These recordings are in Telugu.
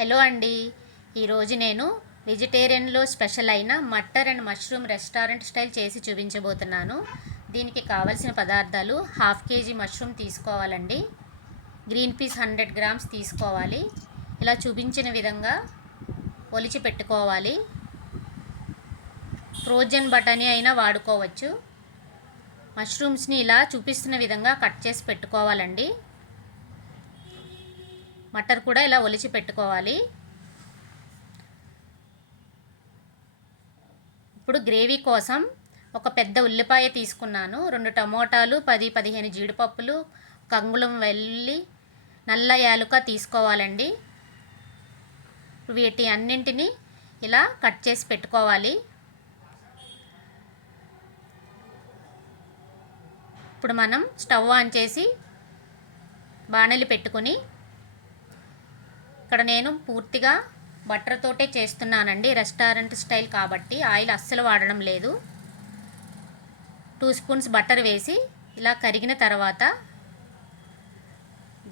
హలో అండి. ఈరోజు నేను వెజిటేరియన్లో స్పెషల్ అయిన matar and mushroom restaurant style చేసి చూపించబోతున్నాను. దీనికి కావలసిన పదార్థాలు: హాఫ్ కేజీ మష్రూమ్ తీసుకోవాలండి. గ్రీన్ పీస్ 100 గ్రామ్స్ తీసుకోవాలి. ఇలా చూపించిన విధంగా ఒలిచి పెట్టుకోవాలి. ఫ్రోజన్ బఠానీ అయినా వాడుకోవచ్చు. మష్రూమ్స్ని ఇలా చూపిస్తున్న విధంగా కట్ చేసి పెట్టుకోవాలండి. మటర్ కూడా ఇలా ఒలిచి పెట్టుకోవాలి. ఇప్పుడు గ్రేవీ కోసం ఒక పెద్ద ఉల్లిపాయ తీసుకున్నాను, 2 టమోటాలు, 10-15 జీడిపప్పులు, 1 అంగుళం వెల్లుల్లి, నల్ల యాలుక తీసుకోవాలండి. వీటి అన్నింటినీ ఇలా కట్ చేసి పెట్టుకోవాలి. ఇప్పుడు మనం స్టవ్ ఆన్ చేసి బాణలి పెట్టుకొని, ఇక్కడ నేను పూర్తిగా బటర్ తోటే చేస్తున్నానండి, రెస్టారెంట్ స్టైల్ కాబట్టి ఆయిల్ అస్సలు వాడడం లేదు. 2 స్పూన్స్ బటర్ వేసి ఇలా కరిగిన తర్వాత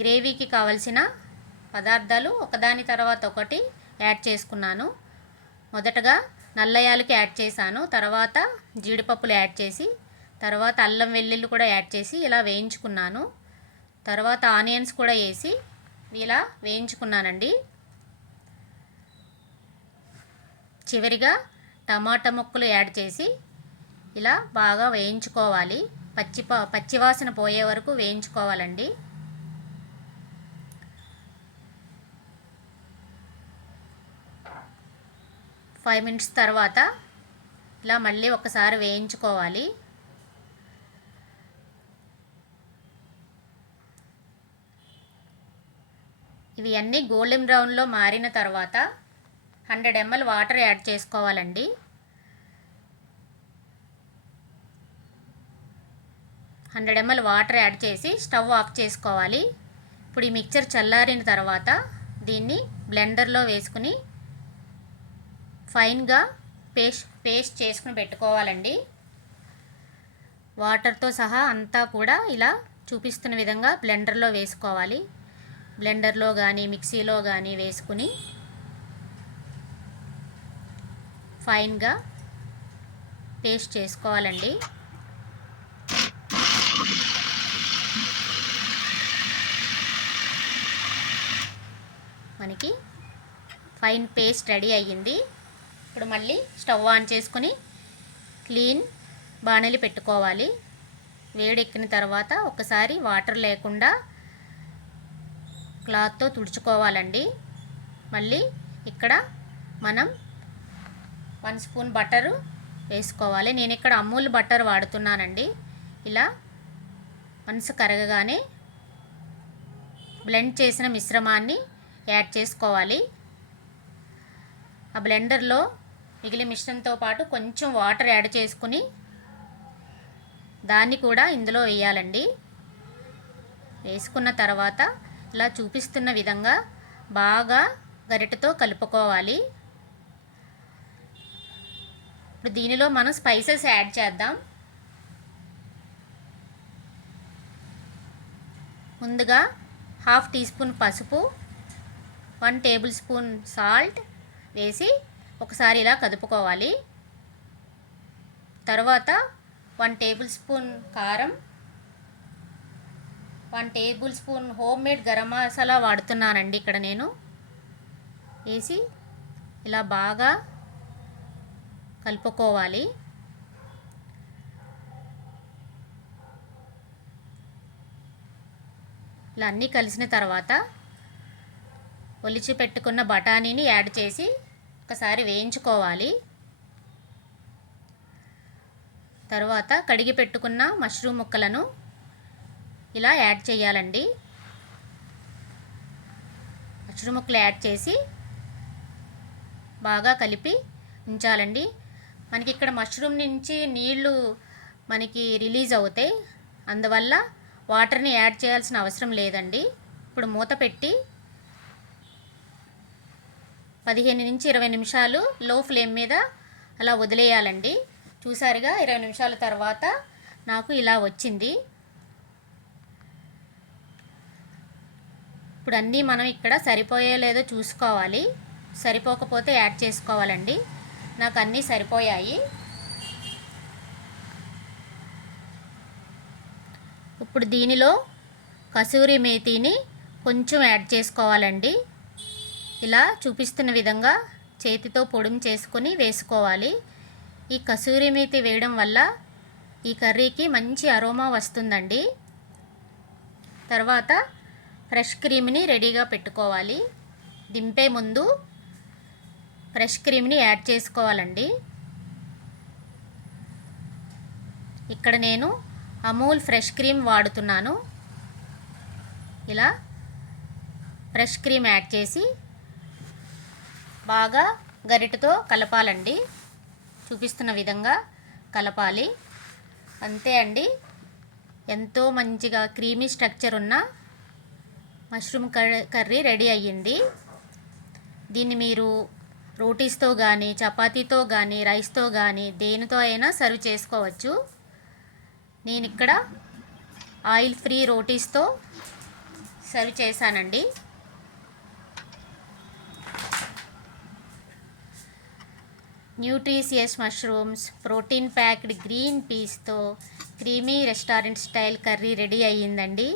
గ్రేవీకి కావలసిన పదార్థాలు ఒకదాని తర్వాత ఒకటి యాడ్ చేసుకున్నాను. మొదటగా నల్ల యాలకి యాడ్ చేశాను, తర్వాత జీడిపప్పులు యాడ్ చేసి, తర్వాత అల్లం వెల్లుల్లి కూడా యాడ్ చేసి ఇలా వేయించుకున్నాను. తర్వాత ఆనియన్స్ కూడా వేసి ఇలా వేయించుకున్నానండి. చివరిగా టమాటా ముక్కలు యాడ్ చేసి ఇలా బాగా వేయించుకోవాలి. పచ్చివాసన పోయే వరకు వేయించుకోవాలండి. ఫైవ్ మినిట్స్ తర్వాత ఇలా మళ్ళీ ఒకసారి వేయించుకోవాలి. ఇవి అన్నీ గోల్డెన్ బ్రౌన్లో మారిన తర్వాత 100 ml వాటర్ యాడ్ చేసుకోవాలండి. వాటర్ యాడ్ చేసి స్టవ్ ఆఫ్ చేసుకోవాలి. ఇప్పుడు ఈ మిక్చర్ చల్లారిన తర్వాత దీన్ని బ్లెండర్లో వేసుకుని ఫైన్గా పేస్ట్ చేసుకుని పెట్టుకోవాలండి. వాటర్తో సహా అంతా కూడా ఇలా చూపిస్తున్న విధంగా బ్లెండర్లో వేసుకోవాలి. బ్లెండర్లో కానీ మిక్సీలో కానీ వేసుకుని ఫైన్గా పేస్ట్ చేసుకోవాలండి. మనకి ఫైన్ పేస్ట్ రెడీ అయ్యింది. ఇప్పుడు మళ్ళీ స్టవ్ ఆన్ చేసుకుని క్లీన్ బాణలి పెట్టుకోవాలి. వేడెక్కిన తర్వాత ఒకసారి వాటర్ లేకుండా క్లాత్తో తుడుచుకోవాలండి. మళ్ళీ ఇక్కడ మనం 1 స్పూన్ బటరు వేసుకోవాలి. నేను ఇక్కడ అమూల్ బటర్ వాడుతున్నానండి. ఇలా మనసు కరగగానే బ్లెండ్ చేసిన మిశ్రమాన్ని యాడ్ చేసుకోవాలి. ఆ బ్లెండర్లో మిగిలిన మిశ్రమంతో పాటు కొంచెం వాటర్ యాడ్ చేసుకుని దాన్ని కూడా ఇందులో వేయాలండి. వేసుకున్న తర్వాత ఇలా చూపిస్తున్న విధంగా బాగా గరిటెతో కలుపుకోవాలి. ఇప్పుడు దీనిలో మనం స్పైసెస్ యాడ్ చేద్దాం. ముందుగా 1/2 టీ స్పూన్ పసుపు, 1 టేబుల్ స్పూన్ సాల్ట్ వేసి ఒకసారి ఇలా కదుపుకోవాలి. తర్వాత 1 టేబుల్ స్పూన్ కారం, 1 tablespoon homemade garam masala వాడుతున్నానండి ఇక్కడ నేను. వేసి ఇలా బాగా కలుపుకోవాలి. ఇలా అన్నీ కలిసిన తర్వాత ఒలిచి పెట్టుకున్న బఠానీని యాడ్ చేసి ఒకసారి వేయించుకోవాలి. తర్వాత కడిగి పెట్టుకున్న మష్రూమ్ ముక్కలను ఇలా యాడ్ చేయాలండి. మష్రూమ్ ముక్కలు యాడ్ చేసి బాగా కలిపి ఉంచాలండి. మనకి ఇక్కడ మష్రూమ్ నుంచి నీళ్లు మనకి రిలీజ్ అవుతాయి, అందువల్ల వాటర్ని యాడ్ చేయాల్సిన అవసరం లేదండి. ఇప్పుడు మూత పెట్టి 15-20 నిమిషాలు లో ఫ్లేమ్ మీద అలా వదిలేయాలండి. చూసారుగా 20 నిమిషాల తర్వాత నాకు ఇలా వచ్చింది. ఇప్పుడు అన్నీ మనం ఇక్కడ సరిపోయే లేదో చూసుకోవాలి. సరిపోకపోతే యాడ్ చేసుకోవాలండి. నాకు అన్నీ సరిపోయాయి. ఇప్పుడు దీనిలో కసూరి మేతిని కొంచెం యాడ్ చేసుకోవాలండి. ఇలా చూపిస్తున్న విధంగా చేతితో పొడుము చేసుకొని వేసుకోవాలి. ఈ కసూరి మేతి వేయడం వల్ల ఈ కర్రీకి మంచి అరోమా వస్తుందండి. తర్వాత ఫ్రెష్ క్రీమ్ని రెడీగా పెట్టుకోవాలి. దింపే ముందు ఫ్రెష్ క్రీమ్ని యాడ్ చేసుకోవాలండి. ఇక్కడ నేను అమూల్ ఫ్రెష్ క్రీమ్ వాడుతున్నాను. ఇలా ఫ్రెష్ క్రీమ్ యాడ్ చేసి బాగా గరిటెతో కలపాలండి. చూపిస్తున్న విధంగా కలపాలి. అంతే అండి, ఎంతో మంచిగా క్రీమీ స్ట్రక్చర్ ఉన్న మష్రూమ్ కర్రీ రెడీ అయ్యింది. దీన్ని మీరు రోటీస్తో కానీ, చపాతీతో కానీ, రైస్తో కానీ దేనితో అయినా సర్వ్ చేసుకోవచ్చు. నేను ఇక్కడ ఆయిల్ ఫ్రీ రోటీస్తో సర్వ్ చేశానండి. Nutritious mushrooms, protein packed green పీస్తో creamy restaurant style curry ready అయ్యిందండి.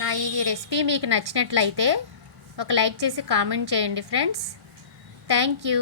నా ఈ రెసిపీ మీకు నచ్చినట్లయితే ఒక లైక్ చేసి కామెంట్ చేయండి ఫ్రెండ్స్. Thank you.